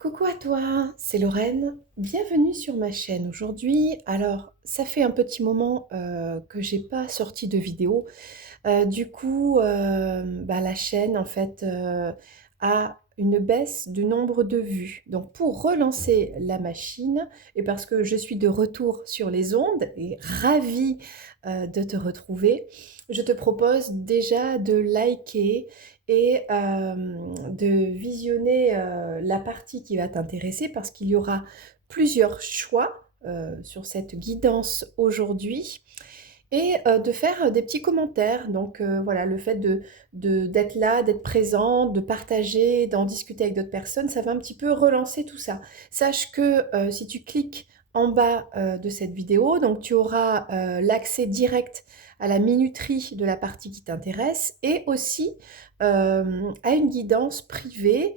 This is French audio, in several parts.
Coucou à toi, c'est Lorraine. Bienvenue sur ma chaîne aujourd'hui. Alors, ça fait un petit moment que j'ai pas sorti de vidéo. La chaîne en fait a une baisse du nombre de vues. Donc, pour relancer la machine et parce que je suis de retour sur les ondes et ravie de te retrouver, je te propose déjà de liker et de visionner la partie qui va t'intéresser parce qu'il y aura plusieurs choix sur cette guidance aujourd'hui et de faire des petits commentaires. Donc voilà, le fait d'être là, d'être présent, de partager, d'en discuter avec d'autres personnes, ça va un petit peu relancer tout ça. Sache que si tu cliques en bas de cette vidéo, donc tu auras l'accès direct à la minuterie de la partie qui t'intéresse et aussi à une guidance privée.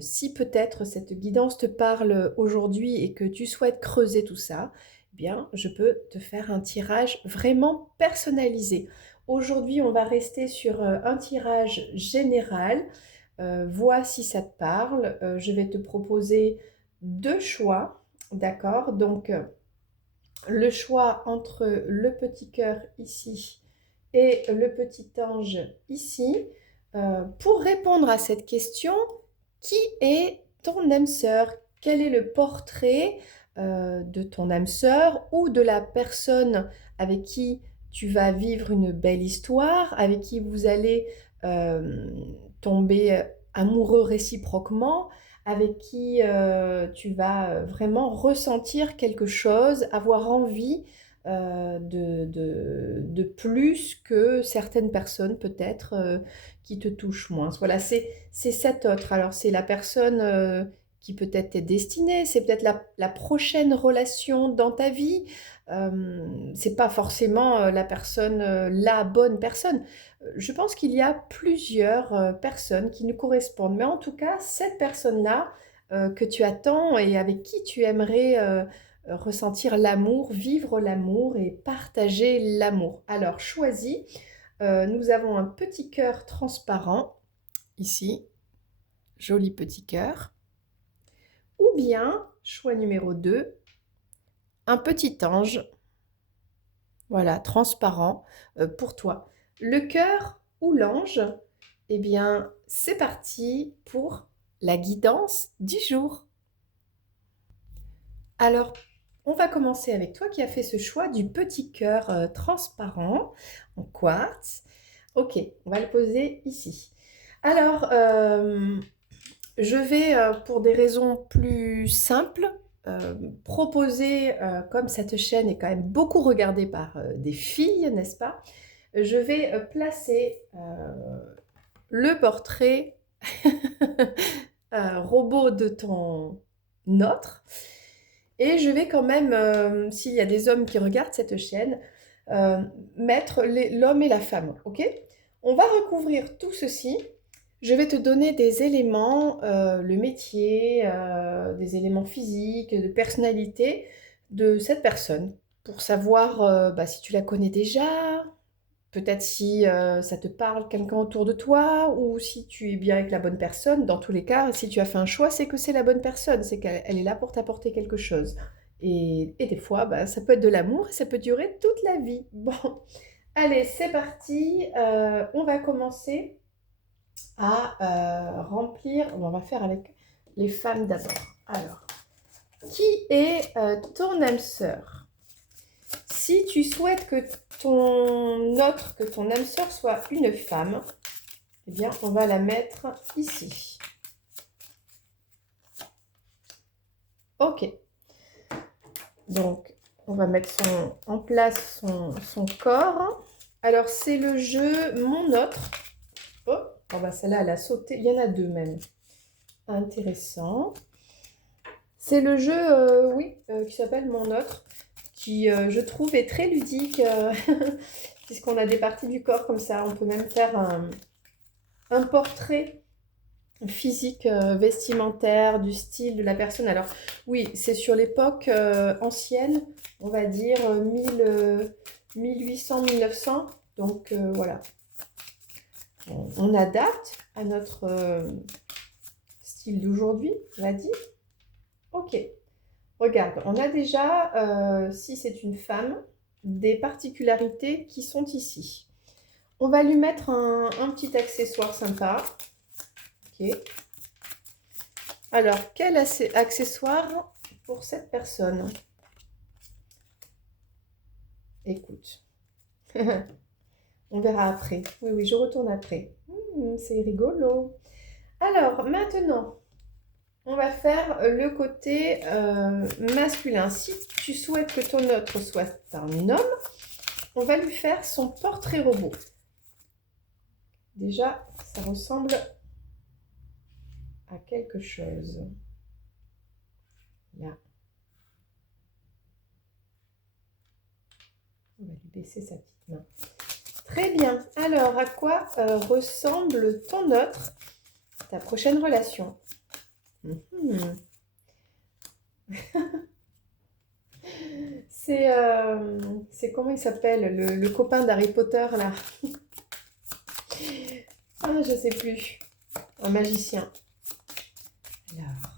Si peut-être cette guidance te parle aujourd'hui et que tu souhaites creuser tout ça, eh bien, je peux te faire un tirage vraiment personnalisé. Aujourd'hui, on va rester sur un tirage général. Vois si ça te parle. Je vais te proposer deux choix, d'accord? Donc, le choix entre le petit cœur ici et le petit ange ici. Pour répondre à cette question, qui est ton âme sœur? Quel est le portrait de ton âme sœur ou de la personne avec qui tu vas vivre une belle histoire, avec qui vous allez euh, tomber amoureux réciproquement, avec qui tu vas vraiment ressentir quelque chose, avoir envie de plus que certaines personnes peut-être qui te touchent moins. Voilà, c'est cet autre. Alors c'est la personne qui peut-être t'est destinée, c'est peut-être la prochaine relation dans ta vie. C'est pas forcément la personne, la bonne personne. Je pense qu'il y a plusieurs personnes qui nous correspondent, mais en tout cas, cette personne-là que tu attends et avec qui tu aimerais ressentir l'amour, vivre l'amour et partager l'amour. Alors, choisis. Nous avons un petit cœur transparent, ici, joli petit cœur. Ou bien, choix numéro 2, un petit ange, voilà, transparent pour toi. Le cœur ou l'ange, eh bien, c'est parti pour la guidance du jour. Alors, on va commencer avec toi qui as fait ce choix du petit cœur transparent en quartz. Ok, on va le poser ici. Alors, je vais, pour des raisons plus simples, proposer, comme cette chaîne est quand même beaucoup regardée par des filles, n'est-ce pas? Je vais placer le portrait robot de ton autre. Et je vais quand même, s'il y a des hommes qui regardent cette chaîne, euh, mettre l'homme et la femme, ok? On va recouvrir tout ceci. Je vais te donner des éléments, le métier, des éléments physiques, de personnalité de cette personne, pour savoir si tu la connais déjà, peut-être si ça te parle quelqu'un autour de toi ou si tu es bien avec la bonne personne. Dans tous les cas, si tu as fait un choix, c'est que c'est la bonne personne, c'est qu'elle est là pour t'apporter quelque chose. Et des fois, ça peut être de l'amour et ça peut durer toute la vie. Bon, allez, c'est parti. On va commencer à remplir. On va faire avec les femmes d'abord. Alors, qui est ton âme sœur? Si tu souhaites que ton âme sœur soit une femme, eh bien, on va la mettre ici. Ok. Donc, on va mettre en place son corps. Alors, c'est le jeu Mon Autre. Oh, celle-là, elle a sauté. Il y en a deux même. Intéressant. C'est le jeu, qui s'appelle Mon Autre, qui, je trouve, est très ludique, puisqu'on a des parties du corps comme ça. On peut même faire un portrait physique, vestimentaire, du style de la personne. Alors oui, c'est sur l'époque ancienne, on va dire 1800-1900. Donc voilà, on adapte à notre style d'aujourd'hui, on va dire. Ok. Regarde, on a déjà, si c'est une femme, des particularités qui sont ici. On va lui mettre un petit accessoire sympa. Ok. Alors, quel accessoire pour cette personne? Écoute. On verra après. Oui, oui, je retourne après. C'est rigolo. Alors, maintenant, on va faire le côté masculin. Si tu souhaites que ton autre soit un homme, on va lui faire son portrait robot. Déjà, ça ressemble à quelque chose. Là. On va lui baisser sa petite main. Très bien. Alors, à quoi ressemble ton autre, ta prochaine relation? C'est comment il s'appelle, le copain d'Harry Potter, là? Ah, je sais plus. Un magicien. Alors.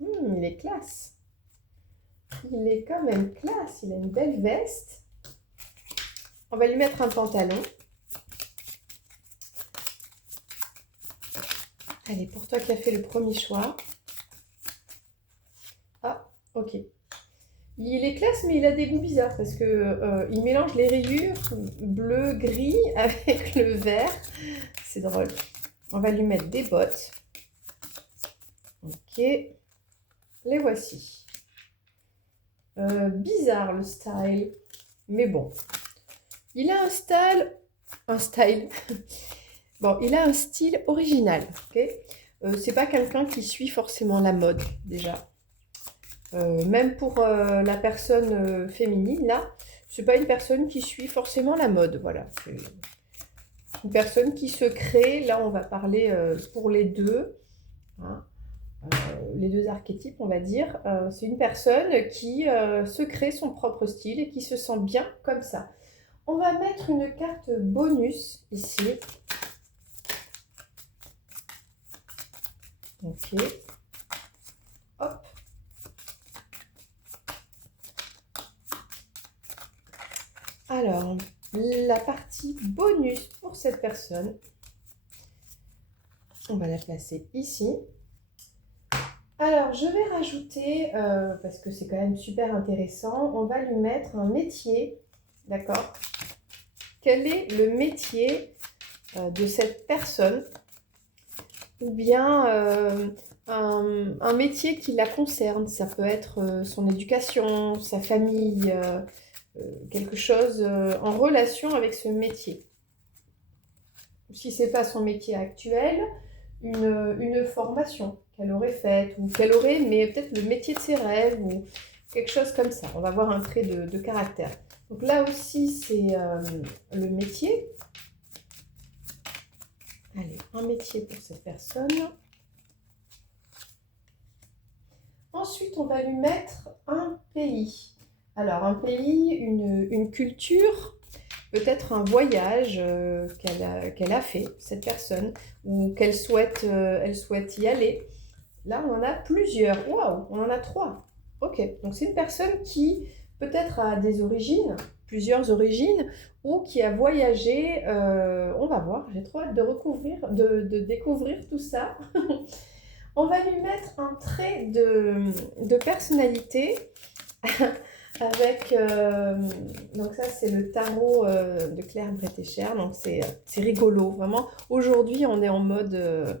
Il est classe. Il est quand même classe. Il a une belle veste. On va lui mettre un pantalon. Allez, pour toi qui as fait le premier choix. Ah, ok. Il est classe, mais il a des goûts bizarres parce que il mélange les rayures bleu, gris avec le vert. C'est drôle. On va lui mettre des bottes. Ok. Les voici. Bizarre le style. Mais bon. Il a un style. Un style. Bon, il a un style original. Ok. C'est pas quelqu'un qui suit forcément la mode, déjà. Même pour la personne féminine, là, c'est pas une personne qui suit forcément la mode, voilà. C'est une personne qui se crée, là on va parler pour les deux, hein, les deux archétypes, on va dire. C'est une personne qui se crée son propre style et qui se sent bien comme ça. On va mettre une carte bonus ici. Ok. Hop. Alors, la partie bonus pour cette personne, on va la placer ici. Alors, je vais rajouter, parce que c'est quand même super intéressant, on va lui mettre un métier, d'accord? Quel est le métier de cette personne? Ou bien un métier qui la concerne. Ça peut être son éducation, sa famille, quelque chose en relation avec ce métier. Si ce n'est pas son métier actuel, une formation qu'elle aurait faite, ou qu'elle aurait, mais peut-être le métier de ses rêves, ou quelque chose comme ça. On va voir un trait de caractère. Donc là aussi, c'est le métier. Allez, un métier pour cette personne. Ensuite, on va lui mettre un pays. Alors, un pays, une culture, peut-être un voyage qu'elle a fait, cette personne, ou qu'elle souhaite, elle souhaite y aller. Là, on en a plusieurs. Waouh, on en a 3. Ok, donc c'est une personne qui peut-être a des origines, plusieurs origines, ou qui a voyagé. On va voir, j'ai trop hâte de découvrir tout ça. On va lui mettre un trait de personnalité avec, donc ça c'est le tarot de Claire Bretécher, donc c'est rigolo, vraiment. Aujourd'hui on est en mode,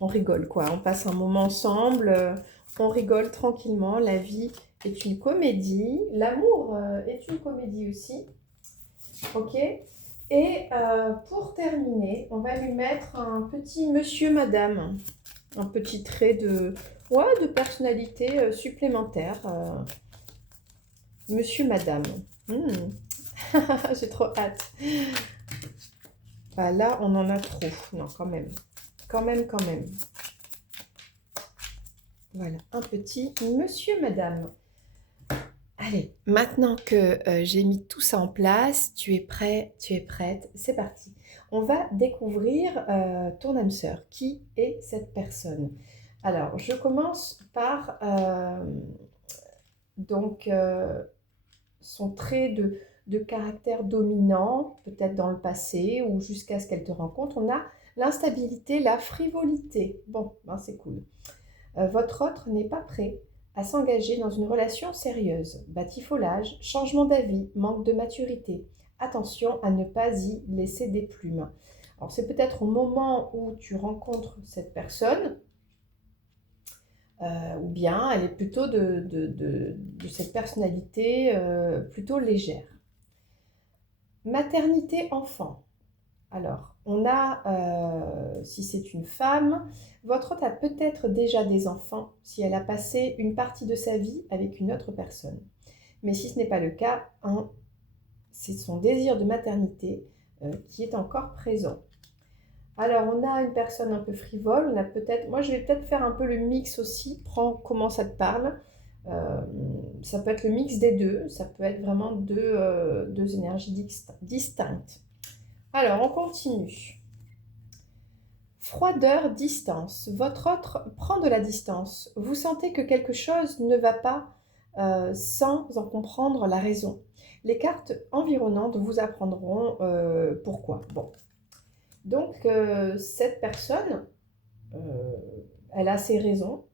on rigole quoi, on passe un moment ensemble, on rigole tranquillement, la vie est une comédie, l'amour est une comédie aussi, ok. Et pour terminer, on va lui mettre un petit monsieur, madame, un petit trait de personnalité supplémentaire. Monsieur, madame. J'ai trop hâte. Bah, là, on en a trop. Non, quand même. Quand même, quand même. Voilà, un petit monsieur, madame. Allez, maintenant que j'ai mis tout ça en place, tu es prêt, tu es prête, c'est parti. On va découvrir ton âme sœur. Qui est cette personne? Alors, je commence par donc son trait de caractère dominant, peut-être dans le passé ou jusqu'à ce qu'elle te rencontre. On a l'instabilité, la frivolité. Bon, ben c'est cool. Votre autre n'est pas prêt à s'engager dans une relation sérieuse. Batifolage, changement d'avis, manque de maturité. Attention à ne pas y laisser des plumes. Alors c'est peut-être au moment où tu rencontres cette personne, ou bien elle est plutôt de cette personnalité plutôt légère. Maternité-enfant. Alors, on a, si c'est une femme, votre hôte a peut-être déjà des enfants si elle a passé une partie de sa vie avec une autre personne. Mais si ce n'est pas le cas, c'est son désir de maternité qui est encore présent. Alors, on a une personne un peu frivole, on a peut-être, moi je vais peut-être faire un peu le mix aussi, prends comment ça te parle. Ça peut être le mix des deux, ça peut être vraiment deux énergies distinctes. Alors, on continue. Froideur, distance. Votre autre prend de la distance. Vous sentez que quelque chose ne va pas sans en comprendre la raison. Les cartes environnantes vous apprendront pourquoi. Bon. Donc, cette personne, euh, elle a ses raisons.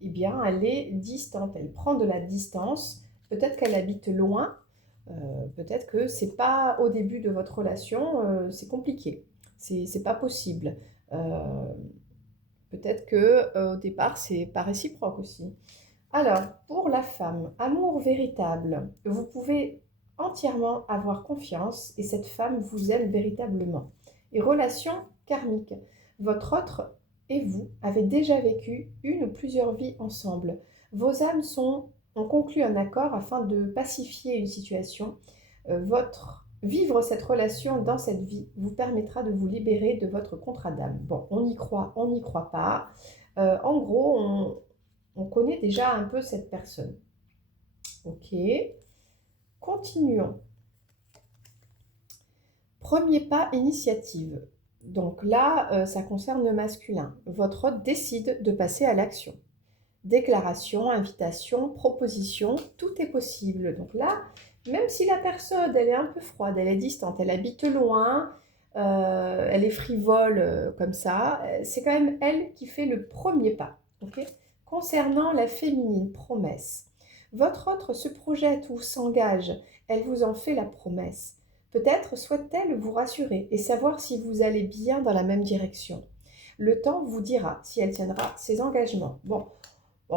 Eh bien, elle est distante. Elle prend de la distance. Peut-être qu'elle habite loin. Peut-être que c'est pas au début de votre relation, c'est compliqué. C'est pas possible. Euh, Peut-être que au départ, c'est pas réciproque aussi. Alors, pour la femme, amour véritable, vous pouvez entièrement avoir confiance et cette femme vous aime véritablement. Et relation karmique, votre autre et vous avez déjà vécu une ou plusieurs vies ensemble. Vos âmes ont conclu un accord afin de pacifier une situation. Vivre cette relation dans cette vie vous permettra de vous libérer de votre contrat d'âme. Bon, on n'y croit pas. En gros, on connaît déjà un peu cette personne. Ok, continuons. Premier pas, initiative. Donc là, ça concerne le masculin. Votre hôte décide de passer à l'action. Déclaration, invitation, proposition, tout est possible. Donc là, même si la personne, elle est un peu froide, elle est distante, elle habite loin, elle est frivole comme ça, c'est quand même elle qui fait le premier pas. Okay. Concernant la féminine, promesse. Votre autre se projette ou s'engage, elle vous en fait la promesse. Peut-être souhaite-t-elle vous rassurer et savoir si vous allez bien dans la même direction. Le temps vous dira si elle tiendra ses engagements. Bon,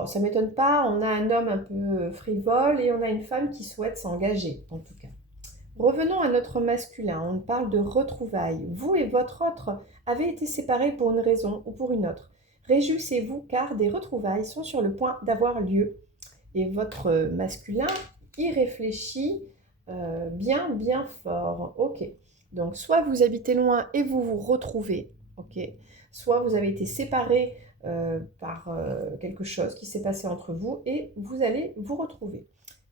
ça ne m'étonne pas, on a un homme un peu frivole et on a une femme qui souhaite s'engager, en tout cas. Revenons à notre masculin, on parle de retrouvailles. Vous et votre autre avez été séparés pour une raison ou pour une autre. Réjouissez-vous car des retrouvailles sont sur le point d'avoir lieu. Et votre masculin y réfléchit bien fort. Ok, donc soit vous habitez loin et vous vous retrouvez, ok, soit vous avez été séparés par quelque chose qui s'est passé entre vous et vous allez vous retrouver.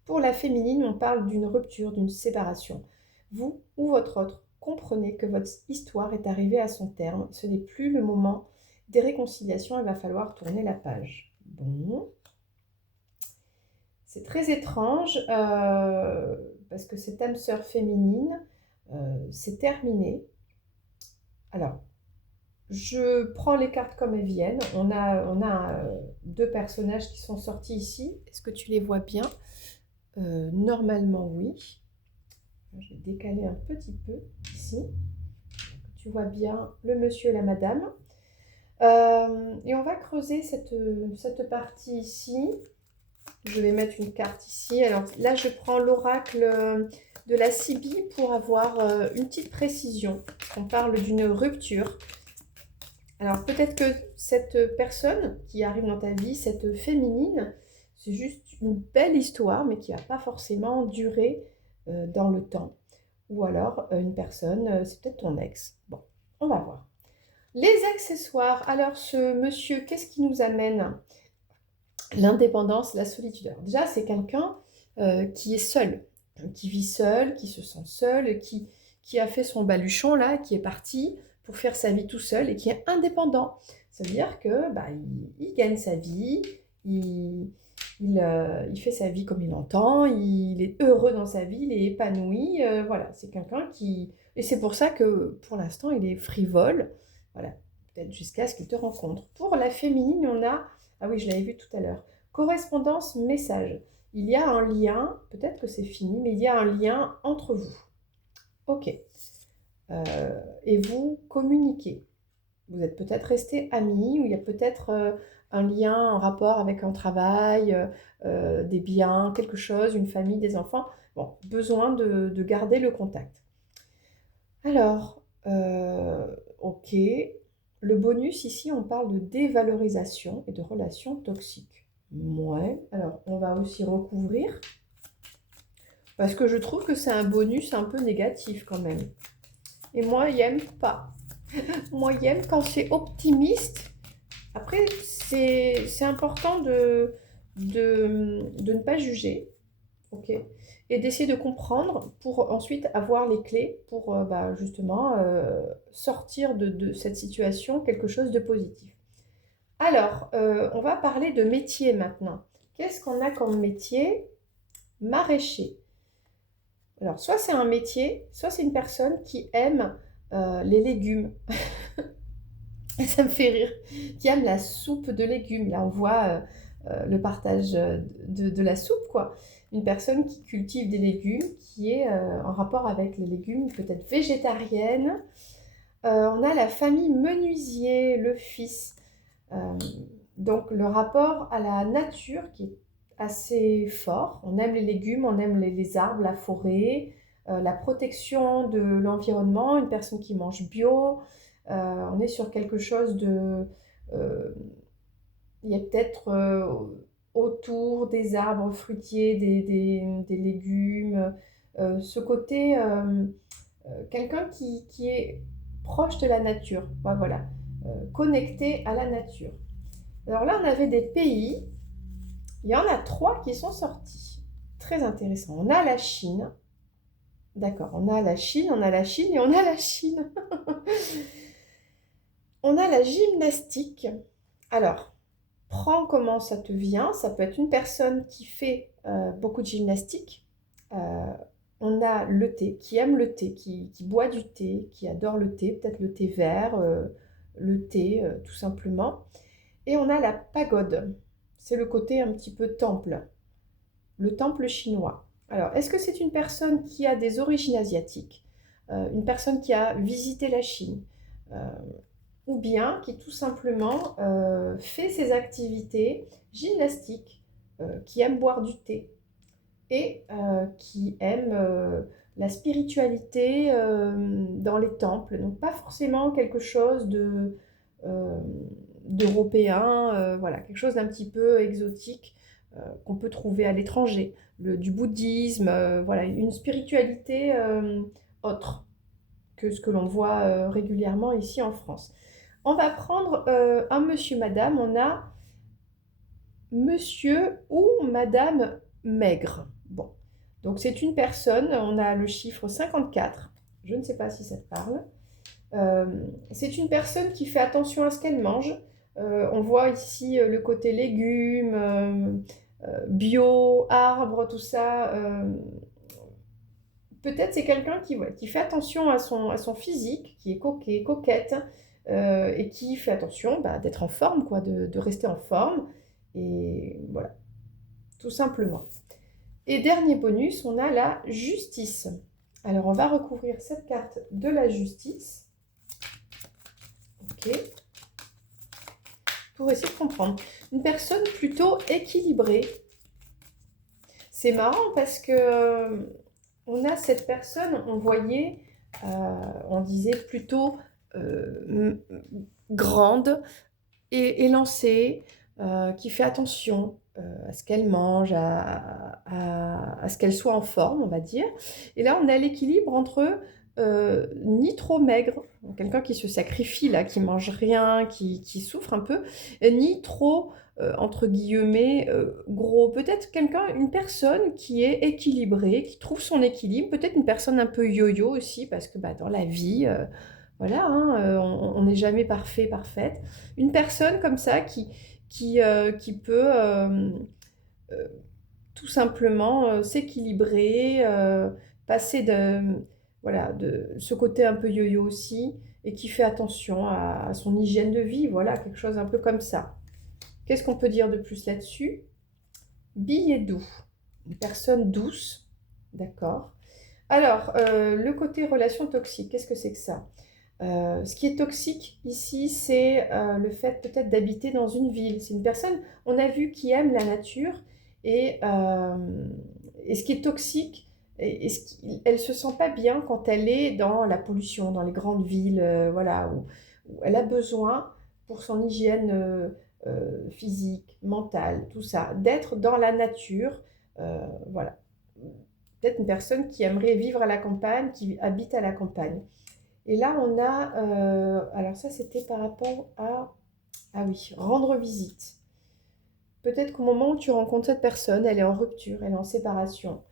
Pour la féminine, on parle d'une rupture, d'une séparation. Vous ou votre autre comprenez que votre histoire est arrivée à son terme. Ce n'est plus le moment des réconciliations, il va falloir tourner la page. Bon. C'est très étrange parce que cette âme sœur féminine, c'est terminé. Alors, je prends les cartes comme elles viennent. On a deux personnages qui sont sortis ici. Est-ce que tu les vois bien? Normalement, oui. Je vais décaler un petit peu ici. Tu vois bien le monsieur et la madame. Et on va creuser cette partie ici. Je vais mettre une carte ici. Alors là, je prends l'oracle de la Sibylle pour avoir une petite précision. On parle d'une rupture. Alors peut-être que cette personne qui arrive dans ta vie, cette féminine, c'est juste une belle histoire, mais qui n'a pas forcément duré dans le temps. Ou alors une personne, c'est peut-être ton ex. Bon, on va voir. Les accessoires. Alors ce monsieur, qu'est-ce qui nous amène? L'indépendance, la solitude. Alors déjà, c'est quelqu'un qui est seul, qui vit seul, qui se sent seul, qui a fait son baluchon là, qui est parti pour faire sa vie tout seul et qui est indépendant. Ça veut dire que bah, il gagne sa vie, il fait sa vie comme il entend, il est heureux dans sa vie, il est épanoui. Voilà, c'est quelqu'un qui... Et c'est pour ça que pour l'instant, il est frivole. Voilà, peut-être jusqu'à ce qu'il te rencontre. Pour la féminine, on a... Ah oui, je l'avais vu tout à l'heure. Correspondance, message. Il y a un lien, peut-être que c'est fini, mais il y a un lien entre vous. Ok. Et vous communiquez. Vous êtes peut-être restés amis, ou il y a peut-être un lien, un rapport avec un travail, des biens, quelque chose, une famille, des enfants. Bon, besoin de garder le contact. Alors, ok. Le bonus, ici, on parle de dévalorisation et de relations toxiques. Ouais, alors on va aussi recouvrir, parce que je trouve que c'est un bonus un peu négatif quand même. Et moi, j'aime pas. Moi, j'aime quand c'est optimiste. Après, c'est important de ne pas juger, ok? Et d'essayer de comprendre pour ensuite avoir les clés pour bah, justement sortir de cette situation quelque chose de positif. Alors, on va parler de métier maintenant. Qu'est-ce qu'on a comme métier? Maraîcher. Alors, soit c'est un métier, soit c'est une personne qui aime les légumes. Ça me fait rire. Qui aime la soupe de légumes. Là, on voit le partage de la soupe, quoi. Une personne qui cultive des légumes, qui est en rapport avec les légumes, peut-être végétarienne. On a la famille menuisier, le fils. Euh, donc, le rapport à la nature qui est assez fort. On aime les légumes, on aime les arbres, la forêt, la protection de l'environnement, une personne qui mange bio. On est sur quelque chose de... euh, il y a peut-être autour des arbres fruitiers, des légumes, ce côté, quelqu'un qui est proche de la nature, voilà, connecté à la nature. Alors là, on avait des pays, il y en a 3 qui sont sortis. Très intéressant. On a la Chine, d'accord, on a la Chine, on a la Chine et on a la Chine. On a la gymnastique. Alors, prends comment ça te vient. Ça peut être une personne qui fait beaucoup de gymnastique. Euh, on a le thé, qui aime le thé, qui boit du thé, qui adore le thé, peut-être le thé vert, le thé tout simplement. Et on a la pagode. C'est le côté un petit peu temple, le temple chinois. Alors, est-ce que c'est une personne qui a des origines asiatiques, une personne qui a visité la Chine, ou bien qui tout simplement fait ses activités gymnastiques, qui aime boire du thé et qui aime la spiritualité dans les temples. Donc pas forcément quelque chose euh, d'européen, voilà, quelque chose d'un petit peu exotique qu'on peut trouver à l'étranger, du bouddhisme, voilà, une spiritualité autre que ce que l'on voit régulièrement ici en France. On va prendre un monsieur, madame. On a monsieur ou madame maigre. Bon, donc c'est une personne. On a le chiffre 54. Je ne sais pas si ça te parle. Euh, c'est une personne qui fait attention à ce qu'elle mange. On voit ici le côté légumes, bio, arbres, tout ça. Peut-être c'est quelqu'un qui fait attention à son physique, qui est coquette, et qui fait attention bah, d'être en forme, quoi, de rester en forme. Et voilà, tout simplement. Et dernier bonus, on a la justice. Alors, on va recouvrir cette carte de la justice. Ok. Pour essayer de comprendre. Une personne plutôt équilibrée. C'est marrant parce que on a cette personne, on voyait, on disait plutôt grande et élancée, qui fait attention à ce qu'elle mange, à ce qu'elle soit en forme, on va dire. Et là, on a l'équilibre entre ni trop maigre, quelqu'un qui se sacrifie là, qui mange rien, qui souffre un peu, ni trop, entre guillemets, gros. Peut-être quelqu'un, une personne qui est équilibrée, qui trouve son équilibre, peut-être une personne un peu yo-yo aussi, parce que bah, dans la vie, voilà, hein, on n'est jamais parfait, parfaite. Une personne comme ça qui peut euh, tout simplement s'équilibrer, passer voilà, de ce côté un peu yo-yo aussi, et qui fait attention à son hygiène de vie, voilà, quelque chose un peu comme ça. Qu'est-ce qu'on peut dire de plus là-dessus? Billet doux, une personne douce, d'accord. Alors, le côté relation toxique, qu'est-ce que c'est que ça? Ce qui est toxique ici, c'est le fait peut-être d'habiter dans une ville. C'est une personne, on a vu, qui aime la nature et, ce qui est toxique, elle ne se sent pas bien quand elle est dans la pollution, dans les grandes villes, voilà, où elle a besoin pour son hygiène physique, mentale, tout ça, d'être dans la nature. Voilà. Peut-être une personne qui aimerait vivre à la campagne, qui habite à la campagne. Et là, on a, alors ça, c'était par rapport à, ah oui, rendre visite. Peut-être qu'au moment où tu rencontres cette personne, elle est en rupture, elle est en séparation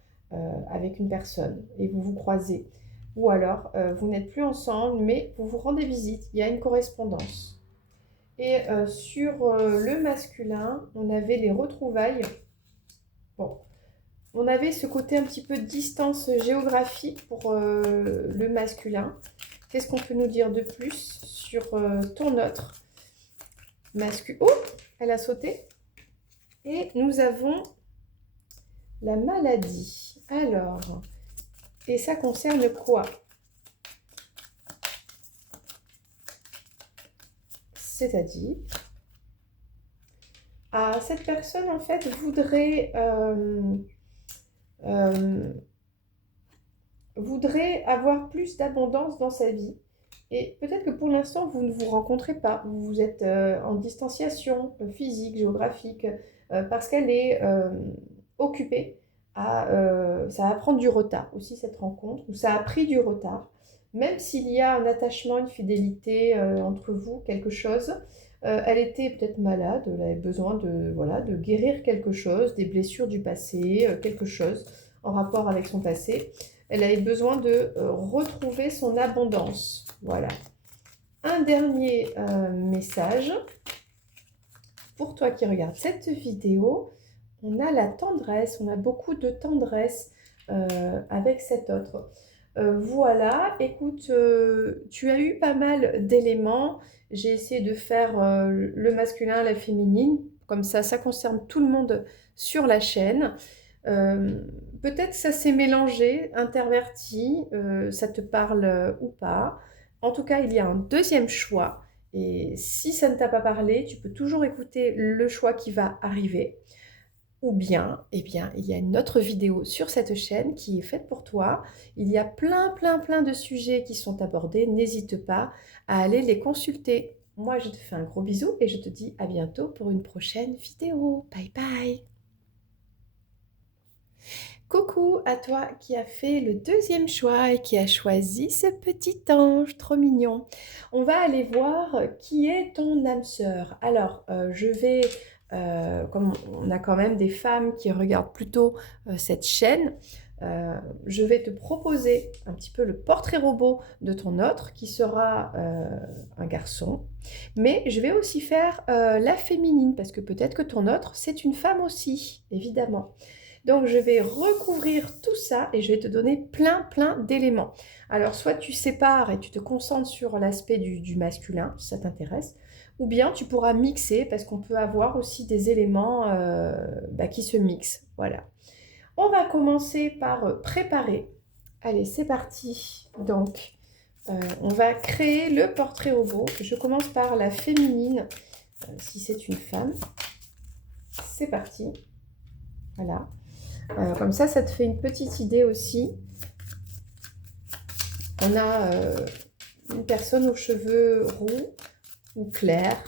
avec une personne et vous vous croisez. Ou alors, vous n'êtes plus ensemble, mais vous vous rendez visite, il y a une correspondance. Et sur le masculin, on avait les retrouvailles. Bon, on avait ce côté un petit peu de distance géographique pour le masculin. Qu'est-ce qu'on peut nous dire de plus sur ton autre masculin? Oh, elle a sauté. Et nous avons la maladie. Alors, et ça concerne quoi? C'est-à-dire, cette personne, en fait, euh, voudrait avoir plus d'abondance dans sa vie. Et peut-être que pour l'instant, vous ne vous rencontrez pas. Vous êtes en distanciation physique, géographique, parce qu'elle est occupée. Ça va prendre du retard aussi, cette rencontre, ou ça a pris du retard. Même s'il y a un attachement, une fidélité entre vous, quelque chose, elle était peut-être malade, elle avait besoin de, voilà, de guérir quelque chose, des blessures du passé, quelque chose en rapport avec son passé. Elle avait besoin de retrouver son abondance. Voilà. Un dernier message pour toi qui regardes cette vidéo. On a la tendresse, on a beaucoup de tendresse avec cet autre. Voilà, écoute, tu as eu pas mal d'éléments. J'ai essayé de faire le masculin, la féminine. Comme ça concerne tout le monde sur la chaîne. Peut-être que ça s'est mélangé, interverti, ça te parle ou pas. En tout cas, il y a un deuxième choix. Et si ça ne t'a pas parlé, tu peux toujours écouter le choix qui va arriver. Ou bien, eh bien, il y a une autre vidéo sur cette chaîne qui est faite pour toi. Il y a plein de sujets qui sont abordés. N'hésite pas à aller les consulter. Moi, je te fais un gros bisou et je te dis à bientôt pour une prochaine vidéo. Bye bye! Coucou à toi qui a fait le deuxième choix et qui a choisi ce petit ange trop mignon. On va aller voir qui est ton âme sœur. Alors, je vais, comme on a quand même des femmes qui regardent plutôt cette chaîne, je vais te proposer un petit peu le portrait robot de ton autre qui sera un garçon. Mais je vais aussi faire la féminine parce que peut-être que ton autre, c'est une femme aussi, évidemment. Donc, je vais recouvrir tout ça et je vais te donner plein d'éléments. Alors, soit tu sépares et tu te concentres sur l'aspect du masculin, si ça t'intéresse, ou bien tu pourras mixer parce qu'on peut avoir aussi des éléments qui se mixent. Voilà. On va commencer par préparer. Allez, c'est parti. Donc, on va créer le portrait robot. Je commence par la féminine, si c'est une femme. C'est parti. Voilà. Comme ça te fait une petite idée aussi. On a une personne aux cheveux roux ou clairs.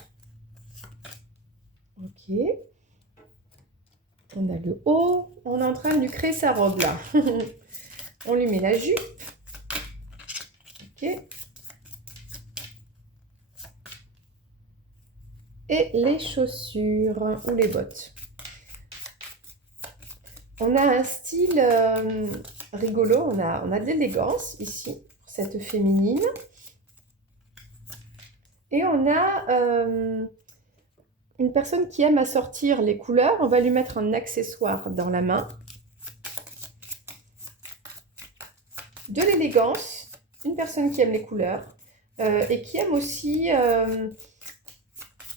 Ok. On a le haut. On est en train de lui créer sa robe là. On lui met la jupe. Ok. Et les chaussures ou les bottes. On a un style rigolo, on a de l'élégance ici, pour cette féminine. Et on a une personne qui aime assortir les couleurs. On va lui mettre un accessoire dans la main. De l'élégance, une personne qui aime les couleurs et qui aime aussi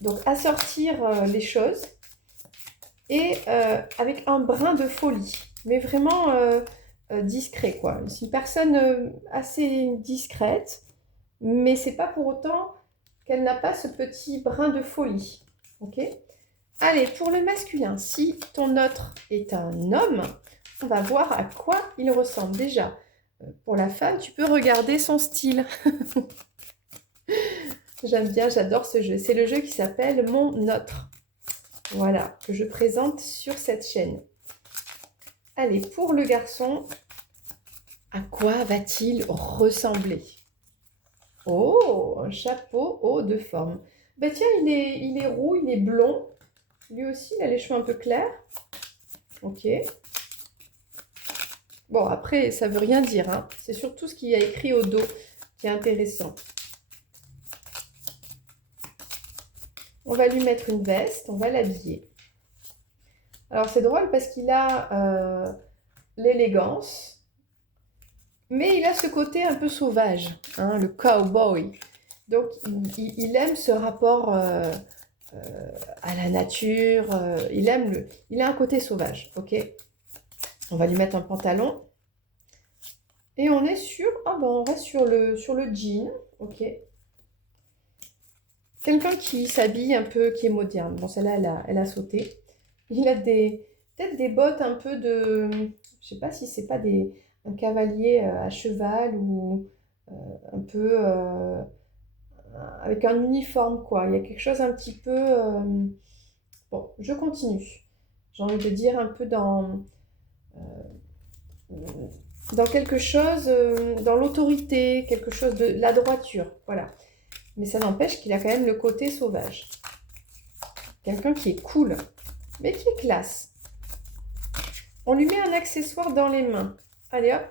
donc assortir les choses et avec un brin de folie, mais vraiment discret quoi. C'est une personne assez discrète, mais c'est pas pour autant qu'elle n'a pas ce petit brin de folie. Ok? Allez, pour le masculin, si ton autre est un homme, on va voir à quoi il ressemble. Déjà, pour la femme, tu peux regarder son style. J'aime bien, j'adore ce jeu. C'est le jeu qui s'appelle Mon Autre. Voilà, que je présente sur cette chaîne. Allez, pour le garçon, à quoi va-t-il ressembler? Oh, un chapeau haut de forme. Ben tiens, il est roux, il est blond. Lui aussi, il a les cheveux un peu clairs. Ok. Bon, après, ça veut rien dire, hein. C'est surtout ce qu'il y a écrit au dos qui est intéressant. On va lui mettre une veste, on va l'habiller. Alors, c'est drôle parce qu'il a l'élégance, mais il a ce côté un peu sauvage, hein, le cowboy. Donc, il aime ce rapport à la nature, il a un côté sauvage, ok? On va lui mettre un pantalon. Et on est sur, ah ben on reste sur le jean, ok? Quelqu'un qui s'habille un peu, qui est moderne. Bon, celle-là, elle a sauté. Il a peut-être des bottes un peu de, je sais pas si c'est pas un cavalier à cheval ou un peu avec un uniforme, quoi. Il y a quelque chose un petit peu, bon, je continue. J'ai envie de dire un peu dans quelque chose, dans l'autorité, quelque chose de la droiture, voilà. Mais ça n'empêche qu'il a quand même le côté sauvage. Quelqu'un qui est cool, mais qui est classe. On lui met un accessoire dans les mains. Allez hop,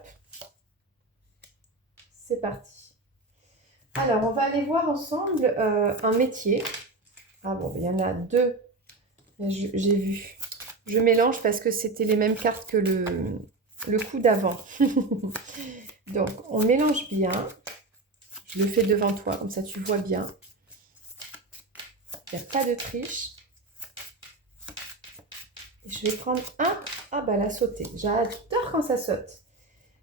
c'est parti. Alors, on va aller voir ensemble un métier. Ah bon, il y en a deux. J'ai vu. Je mélange parce que c'était les mêmes cartes que le coup d'avant. Donc, on mélange bien. Je le fais devant toi, comme ça tu vois bien. Il n'y a pas de triche. Et je vais prendre un. Ah bah, elle a sauté. J'adore quand ça saute.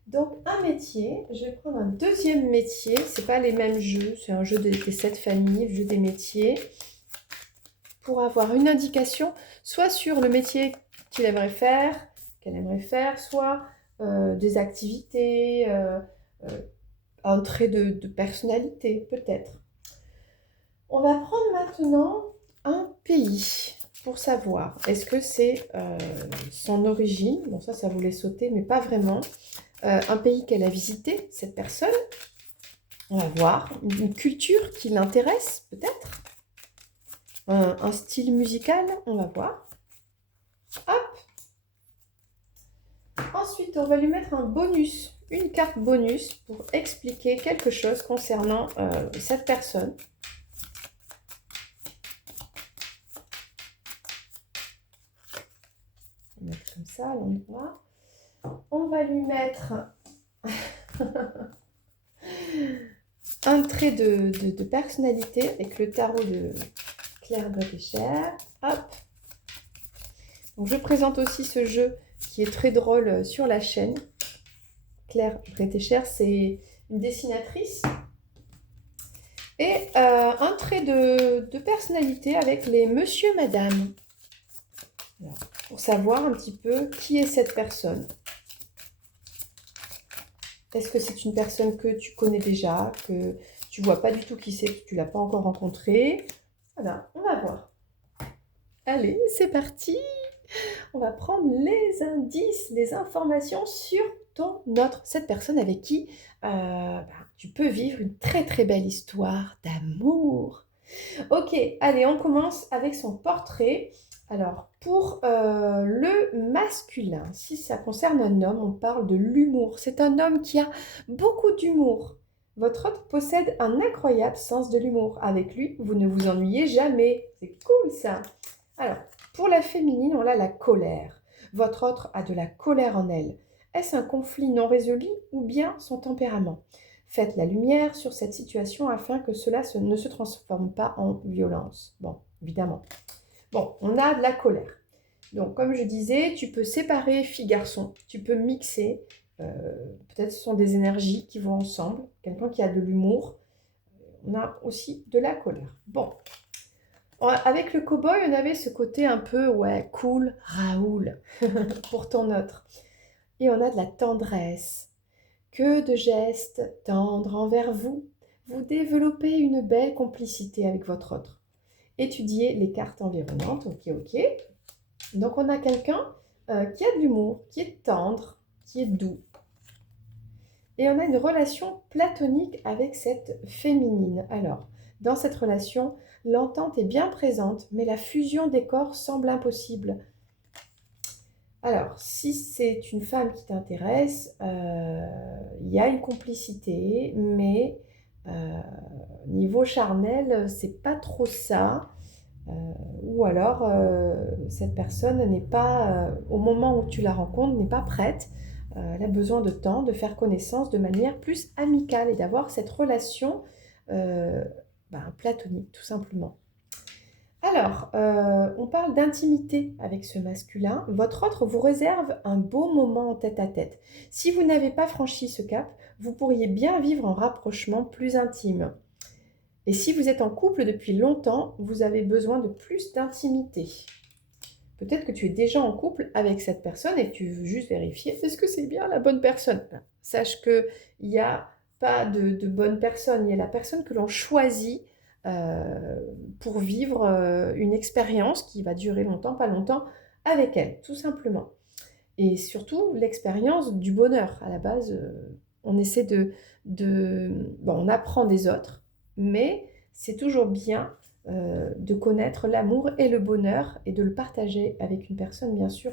Donc, un métier. Je vais prendre un deuxième métier. Ce n'est pas les mêmes jeux. C'est un jeu des 7 familles, le jeu des métiers. Pour avoir une indication, soit sur le métier qu'il aimerait faire, qu'elle aimerait faire, soit des activités, un trait de personnalité, peut-être. On va prendre maintenant un pays pour savoir. Est-ce que c'est son origine? Bon, ça voulait sauter, mais pas vraiment. Un pays qu'elle a visité, cette personne. On va voir. Une culture qui l'intéresse, peut-être. Un style musical, on va voir. Hop. Ensuite, on va lui mettre un bonus, une carte bonus pour expliquer quelque chose concernant cette personne. On va mettre comme ça à l'endroit. On va lui mettre un trait de personnalité avec le tarot de Claire Bretécher. Hop. Donc, je présente aussi ce jeu qui est très drôle sur la chaîne. Claire Bretécher, c'est une dessinatrice. Et un trait de personnalité avec les monsieur, madame. Voilà. Pour savoir un petit peu qui est cette personne. Est-ce que c'est une personne que tu connais déjà, que tu vois pas du tout qui c'est, que tu l'as pas encore rencontrée? Voilà, on va voir. Allez, c'est parti! On va prendre les indices, les informations sur ton autre, cette personne avec qui tu peux vivre une très très belle histoire d'amour. Ok, allez, on commence avec son portrait. Alors, pour le masculin, si ça concerne un homme, on parle de l'humour. C'est un homme qui a beaucoup d'humour. Votre hôte possède un incroyable sens de l'humour. Avec lui, vous ne vous ennuyez jamais. C'est cool ça. Alors, pour la féminine, on a la colère. Votre hôte a de la colère en elle. Est-ce un conflit non résolu ou bien son tempérament? Faites la lumière sur cette situation afin que cela ne se transforme pas en violence. Bon, évidemment. Bon, on a de la colère. Donc, comme je disais, tu peux séparer filles-garçons, tu peux mixer. Peut-être ce sont des énergies qui vont ensemble. Quelqu'un qui a de l'humour, on a aussi de la colère. Bon, avec le cow-boy, on avait ce côté un peu, ouais, cool, Raoul, pour ton autre. Et on a de la tendresse. Que de gestes tendres envers vous. Vous développez une belle complicité avec votre autre. Étudiez les cartes environnantes. Ok, ok. Donc, on a quelqu'un qui a de l'humour, qui est tendre, qui est doux. Et on a une relation platonique avec cette féminine. Alors, dans cette relation, l'entente est bien présente, mais la fusion des corps semble impossible. Alors, si c'est une femme qui t'intéresse, il y a une complicité, mais niveau charnel, c'est pas trop ça. Ou alors, cette personne n'est pas, au moment où tu la rencontres, n'est pas prête. Elle a besoin de temps, de faire connaissance de manière plus amicale et d'avoir cette relation platonique, tout simplement. Alors, on parle d'intimité avec ce masculin. Votre autre vous réserve un beau moment en tête-à-tête. Si vous n'avez pas franchi ce cap, vous pourriez bien vivre un rapprochement plus intime. Et si vous êtes en couple depuis longtemps, vous avez besoin de plus d'intimité. Peut-être que tu es déjà en couple avec cette personne et tu veux juste vérifier, est-ce que c'est bien la bonne personne? Sache qu'il n'y a pas de bonne personne, il y a la personne que l'on choisit pour vivre une expérience qui va durer longtemps, pas longtemps, avec elle, tout simplement. Et surtout, l'expérience du bonheur. À la base, on essaie Bon, on apprend des autres, mais c'est toujours bien de connaître l'amour et le bonheur et de le partager avec une personne, bien sûr,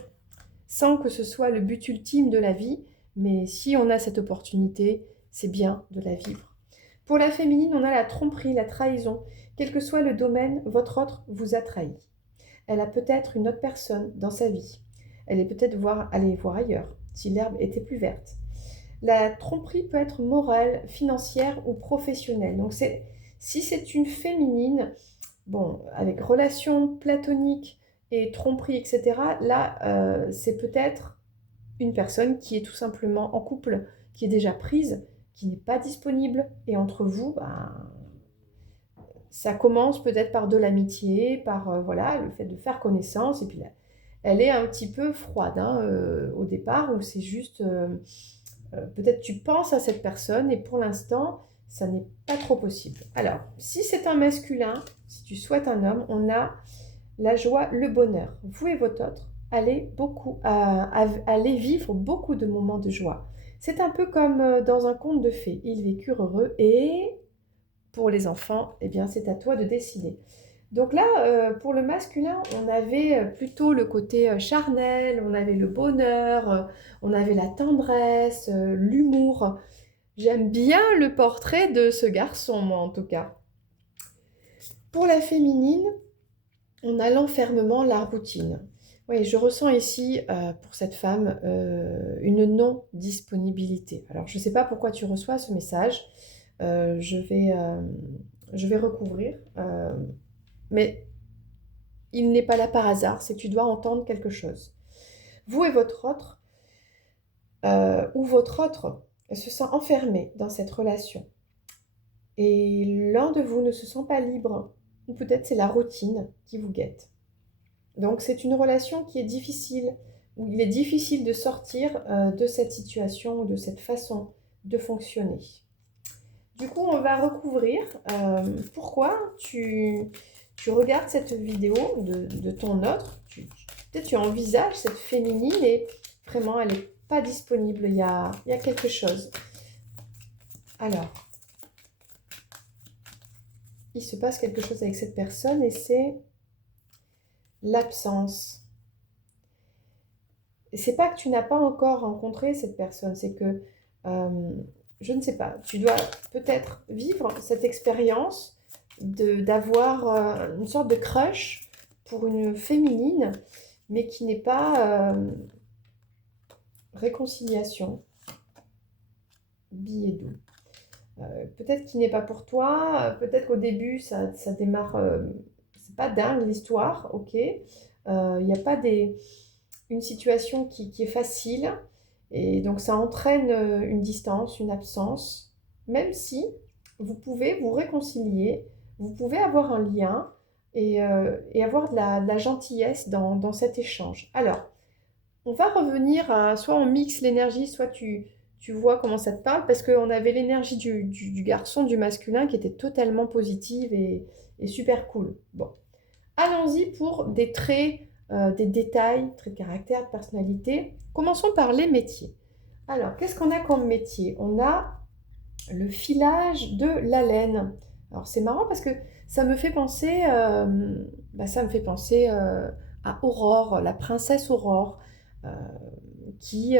sans que ce soit le but ultime de la vie, mais si on a cette opportunité, c'est bien de la vivre. Pour la féminine, on a la tromperie, la trahison. Quel que soit le domaine, votre autre vous a trahi. Elle a peut-être une autre personne dans sa vie. Elle est peut-être allée voir ailleurs, si l'herbe était plus verte. La tromperie peut être morale, financière ou professionnelle. Donc si c'est une féminine, bon, avec relation platonique et tromperie, etc., là, c'est peut-être une personne qui est tout simplement en couple, qui est déjà prise, qui n'est pas disponible. Et entre vous, ça commence peut-être par de l'amitié, par voilà, le fait de faire connaissance. Et puis là, elle est un petit peu froide au départ, où c'est juste, peut-être tu penses à cette personne et pour l'instant, ça n'est pas trop possible. Alors, si c'est un masculin, si tu souhaites un homme, on a la joie, le bonheur. Vous et votre autre, allez vivre beaucoup de moments de joie. C'est un peu comme dans un conte de fées. Ils vécurent heureux et pour les enfants, eh bien, c'est à toi de décider. Donc là, pour le masculin, on avait plutôt le côté charnel, on avait le bonheur, on avait la tendresse, l'humour. J'aime bien le portrait de ce garçon, moi en tout cas. Pour la féminine, on a l'enfermement, la routine. Oui, je ressens ici, pour cette femme, une non-disponibilité. Alors, je ne sais pas pourquoi tu reçois ce message. Je vais recouvrir. Mais il n'est pas là par hasard, c'est que tu dois entendre quelque chose. Vous et votre autre, ou votre autre, se sent enfermé dans cette relation. Et l'un de vous ne se sent pas libre. Ou peut-être c'est la routine qui vous guette. Donc c'est une relation qui est difficile, où il est difficile de sortir de cette situation, de cette façon de fonctionner. Du coup, on va recouvrir pourquoi tu regardes cette vidéo de ton autre. Peut-être tu envisages cette féminine et vraiment elle n'est pas disponible, il y a quelque chose. Alors, il se passe quelque chose avec cette personne et c'est l'absence. Et c'est pas que tu n'as pas encore rencontré cette personne, c'est que, euh, je ne sais pas, tu dois peut-être vivre cette expérience d'avoir une sorte de crush pour une féminine, mais qui n'est pas réconciliation, billet doux. Peut-être qu'il n'est pas pour toi, peut-être qu'au début ça démarre, c'est pas dingue l'histoire, ok. Il n'y a pas une situation qui est facile, et donc ça entraîne une distance, une absence, même si vous pouvez vous réconcilier, vous pouvez avoir un lien et avoir de la gentillesse dans cet échange. Alors, on va revenir à, soit on mixe l'énergie, soit tu vois comment ça te parle, parce qu'on avait l'énergie du garçon, du masculin, qui était totalement positive et super cool. Bon, allons-y pour des traits, des détails, traits de caractère, de personnalité. Commençons par les métiers. Alors, qu'est-ce qu'on a comme métier? On a le filage de la laine. Alors, c'est marrant parce que ça me fait penser, à Aurore, la princesse Aurore, euh, qui,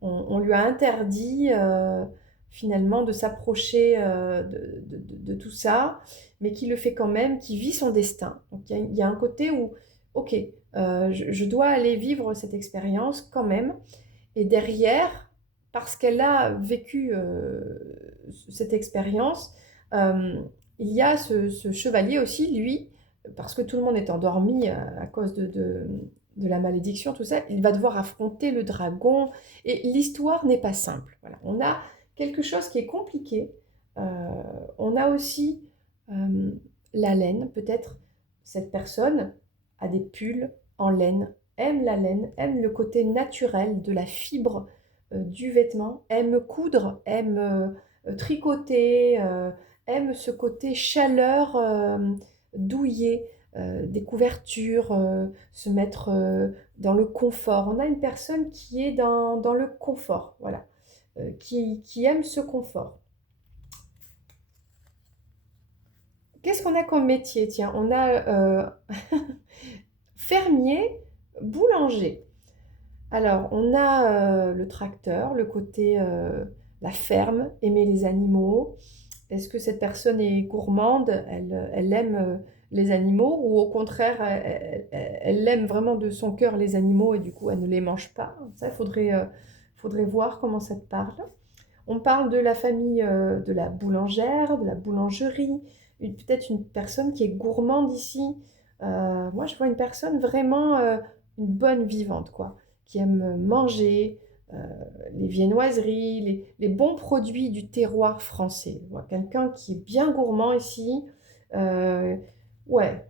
on lui a interdit finalement de s'approcher de tout ça, mais qui le fait quand même, qui vit son destin. Donc il y a un côté où, ok, je dois aller vivre cette expérience quand même, et derrière, parce qu'elle a vécu cette expérience, euh, il y a ce chevalier aussi, lui, parce que tout le monde est endormi à cause de la malédiction, tout ça, il va devoir affronter le dragon, et l'histoire n'est pas simple. Voilà. On a quelque chose qui est compliqué. Euh, on a aussi euh, la laine, peut-être cette personne a des pulls en laine, aime la laine, aime le côté naturel de la fibre du vêtement, aime coudre, aime tricoter, aime ce côté chaleur douillet, des couvertures, se mettre dans le confort. On a une personne qui est dans le confort, voilà, qui aime ce confort. Qu'est-ce qu'on a comme métier? Tiens, on a fermier, boulanger. Alors, on a le tracteur, le côté la ferme, aimer les animaux. Est-ce que cette personne est gourmande? Elle aime les animaux ou au contraire, elle aime vraiment de son cœur les animaux et du coup, elle ne les mange pas? Ça, faudrait voir comment ça te parle. On parle de la famille de la boulangère, de la boulangerie, peut-être une personne qui est gourmande ici. Moi, je vois une personne vraiment une bonne vivante, quoi, qui aime manger, euh, les viennoiseries, les bons produits du terroir français. Je vois quelqu'un qui est bien gourmand ici. Euh, ouais,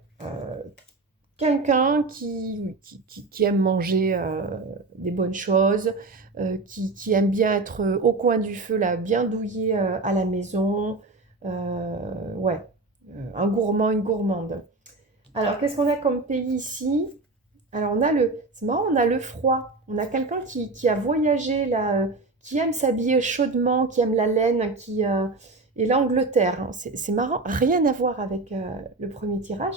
quelqu'un qui aime manger des bonnes choses, qui aime bien être au coin du feu, là, bien douillé à la maison. Ouais, un gourmand, une gourmande. Alors, qu'est-ce qu'on a comme pays ici? Alors, c'est marrant, on a le froid. On a quelqu'un qui a voyagé, là, qui aime s'habiller chaudement, qui aime la laine, et l'Angleterre, hein. C'est marrant, rien à voir avec le premier tirage.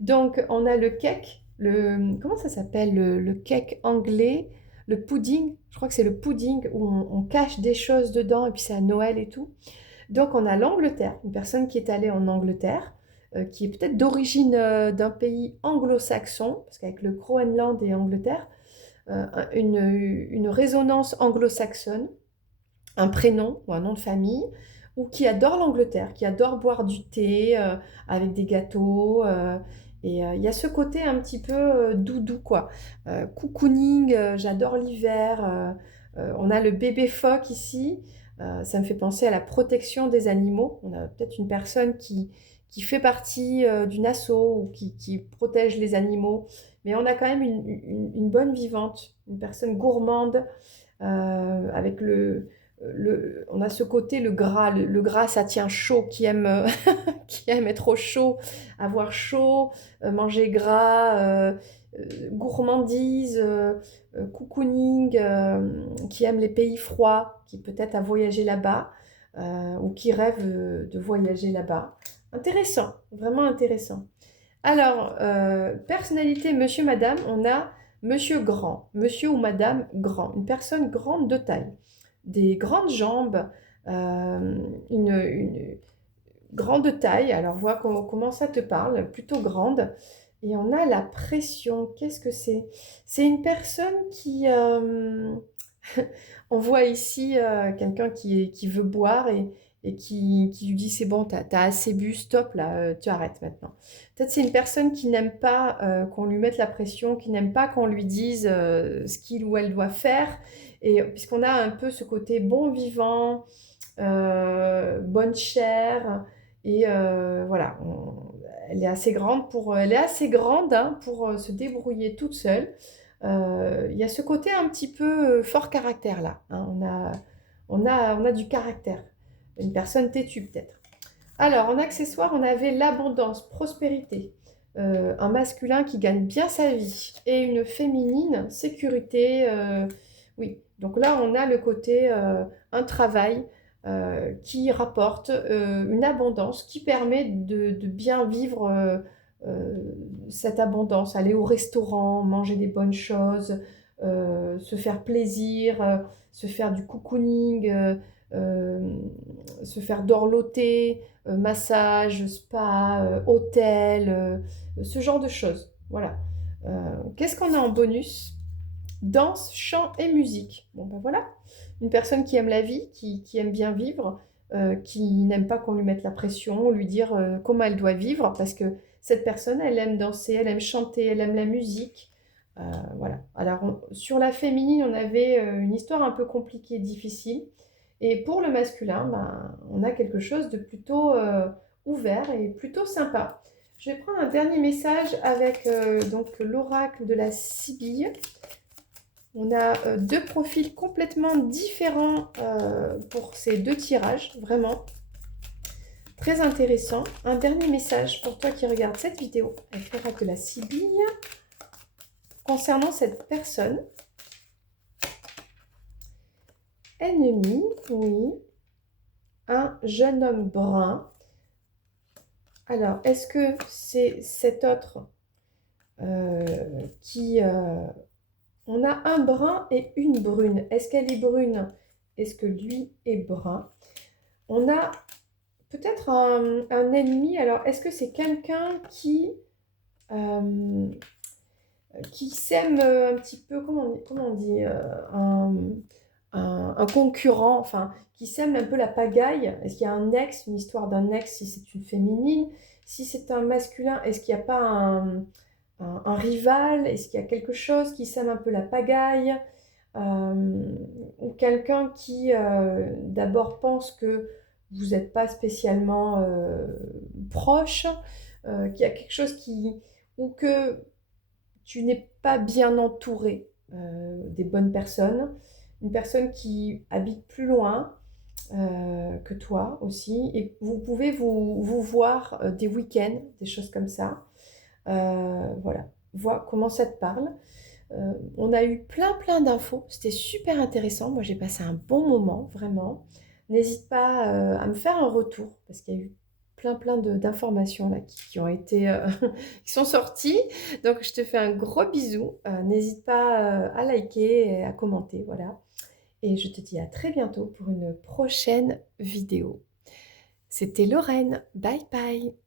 Donc, on a le cake, comment ça s'appelle, le cake anglais, le pudding. Je crois que c'est le pudding où on cache des choses dedans et puis c'est à Noël et tout. Donc, on a l'Angleterre, une personne qui est allée en Angleterre, qui est peut-être d'origine d'un pays anglo-saxon, parce qu'avec le Groenland et Angleterre, une résonance anglo-saxonne, un prénom ou un nom de famille, ou qui adore l'Angleterre, qui adore boire du thé avec des gâteaux. Il y a ce côté un petit peu doudou, quoi. Cocooning, j'adore l'hiver. On a le bébé phoque ici. Ça me fait penser à la protection des animaux. On a peut-être une personne qui fait partie d'une asso ou qui protège les animaux. Mais on a quand même une bonne vivante, une personne gourmande avec on a ce côté, le gras, ça tient chaud, qui aime, qui aime être au chaud, avoir chaud, manger gras, gourmandise, cocooning, qui aime les pays froids, qui peut-être a voyagé là-bas, ou qui rêve de voyager là-bas. Intéressant, vraiment intéressant. Alors, personnalité monsieur, madame, on a monsieur grand, monsieur ou madame grand, une personne grande de taille, des grandes jambes, une grande taille. Alors, vois comment ça te parle, plutôt grande. Et on a la pression. Qu'est-ce que c'est? C'est une personne qui... on voit ici quelqu'un qui veut boire et qui lui dit c'est bon, t'as assez bu, stop là, tu arrêtes maintenant. Peut-être c'est une personne qui n'aime pas qu'on lui mette la pression, qui n'aime pas qu'on lui dise ce qu'il ou elle doit faire. Et puisqu'on a un peu ce côté bon vivant, bonne chère, et voilà, elle est assez grande elle est assez grande hein, pour se débrouiller toute seule. Il y a ce côté un petit peu fort caractère là, hein. On a du caractère. Une personne têtue peut-être. Alors, en accessoire, on avait l'abondance, prospérité. Un masculin qui gagne bien sa vie. Et une féminine, sécurité. Oui, donc là, on a le côté un travail qui rapporte une abondance qui permet de bien vivre euh, cette abondance, aller au restaurant, manger des bonnes choses, se faire plaisir, se faire du cocooning, euh, se faire dorloter, massage, spa, hôtel, ce genre de choses. Voilà. Qu'est-ce qu'on a en bonus? Danse, chant et musique. Bon ben voilà, une personne qui aime la vie, qui aime bien vivre, qui n'aime pas qu'on lui mette la pression, lui dire comment elle doit vivre, parce que cette personne, elle aime danser, elle aime chanter, elle aime la musique. Euh, voilà. Alors sur la féminine, on avait une histoire un peu compliquée, difficile. Et pour le masculin, ben, on a quelque chose de plutôt ouvert et plutôt sympa. Je vais prendre un dernier message avec donc l'oracle de la Sibylle. On a deux profils complètement différents pour ces deux tirages, vraiment très intéressant. Un dernier message pour toi qui regarde cette vidéo avec l'oracle de la Sibylle concernant cette personne. Ennemi, oui, un jeune homme brun. Alors, est-ce que c'est cet autre qui... on a un brun et une brune. Est-ce qu'elle est brune? Est-ce que lui est brun? On a peut-être un ennemi. Alors, est-ce que c'est quelqu'un euh, qui sème un petit peu, comment on dit un concurrent, enfin, qui sème un peu la pagaille? Est-ce qu'il y a un ex, une histoire d'un ex si c'est une féminine? Si c'est un masculin, est-ce qu'il n'y a pas un rival? Est-ce qu'il y a quelque chose qui sème un peu la pagaille? Ou quelqu'un qui d'abord pense que vous n'êtes pas spécialement proche, qu'il y a quelque chose ou que tu n'es pas bien entouré des bonnes personnes, une personne qui habite plus loin que toi aussi, et vous pouvez vous voir des week-ends, des choses comme ça. Voilà, vois comment ça te parle. On a eu plein d'infos, c'était super intéressant. Moi, j'ai passé un bon moment, vraiment. N'hésite pas à me faire un retour parce qu'il y a eu plein d'informations là qui ont été, qui sont sorties. Donc, je te fais un gros bisou. N'hésite pas à liker et à commenter, voilà. Et je te dis à très bientôt pour une prochaine vidéo. C'était Lorraine. Bye bye.